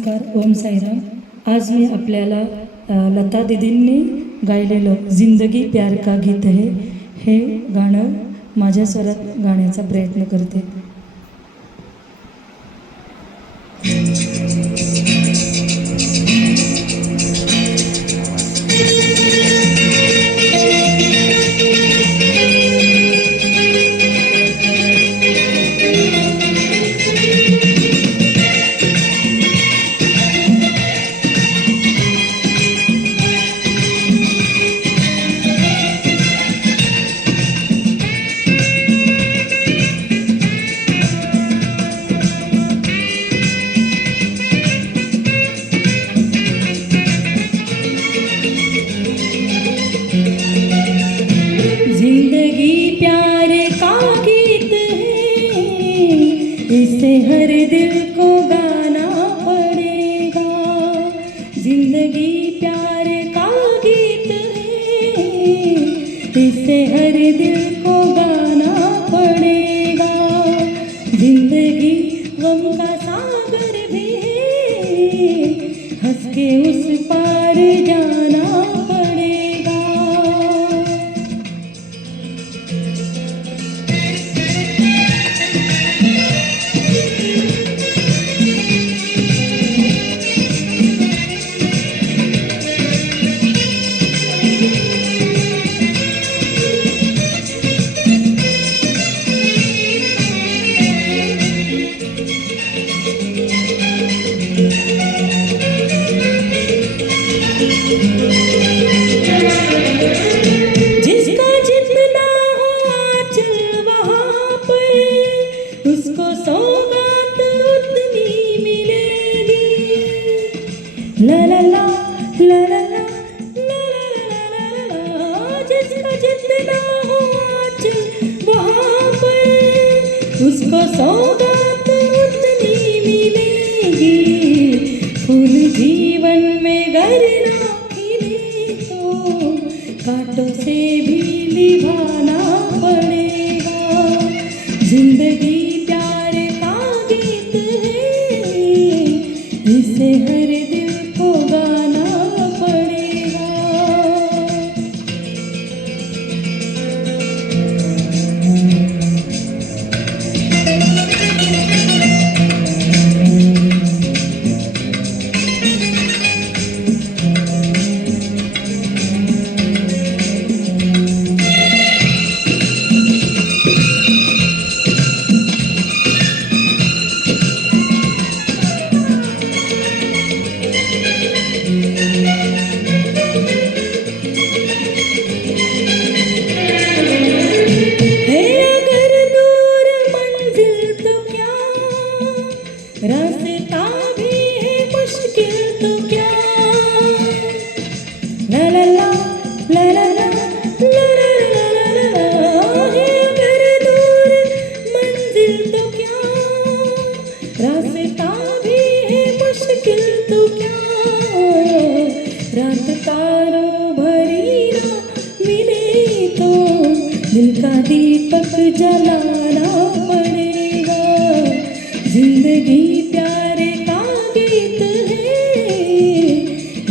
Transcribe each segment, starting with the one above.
नमस्कार, ओम साईराम. आज मी आपल्याला लता दीदींनी गायलेलं जिंदगी प्यार का गीत है हे गाणं माझ्या स्वरात गाण्याचा प्रयत्न करते. इसे हर दिल को गाना पड़ेगा. जिंदगी प्यार का गीत है, इसे हर दिल को गाना पड़ेगा. जिंदगी गम का सागर भी है, हंस के उस पार जाना पड़ेगा. जिसका जितना हो आंचल वहाँ पर, उसको सौगात उतनी मिलेगी. ला ला ला ला ला ला ला ला ला. जिसका जितना हो आंचल वहाँ पर, उसको सौगात उतनी मिलेगी. फूल जीवन में गर ना खिले तो कांटों से भी निभाना पड़ेगा. जिंदगी प्यार का गीत है, इसे हर दिल को गाना पड़ेगा. रास्ता भी है मुश्किल तो क्या. ला ला ला ला ला ला ला ला ला ला. अगर दूर मंजिल तो क्या, रास्ता भी है मुश्किल तो क्या. रात तारों भरी ना मिले तो दिल का दीपक जलाना पड़ेगा. जिंदगी प्यार का गीत है,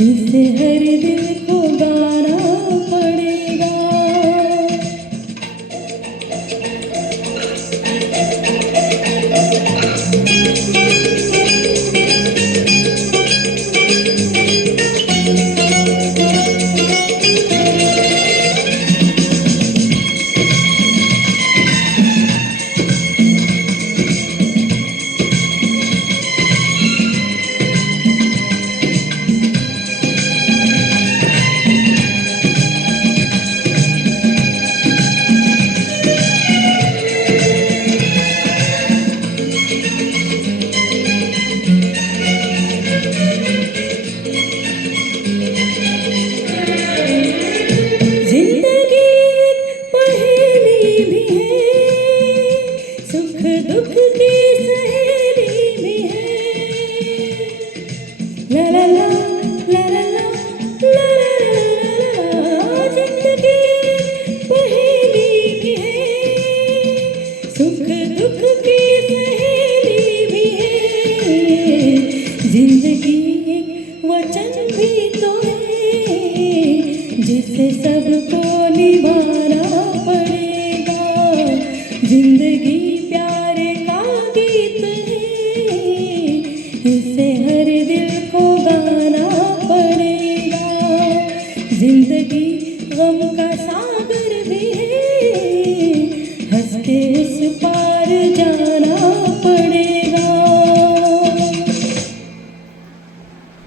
इसे हर दिल को गाना पड़ेगा. वचन भी तो है जिसे सबको निभाना पड़ेगा। जिंदगी प्यार का गीत है, इसे हर दिल को गाना पड़ेगा। जिंदगी गम का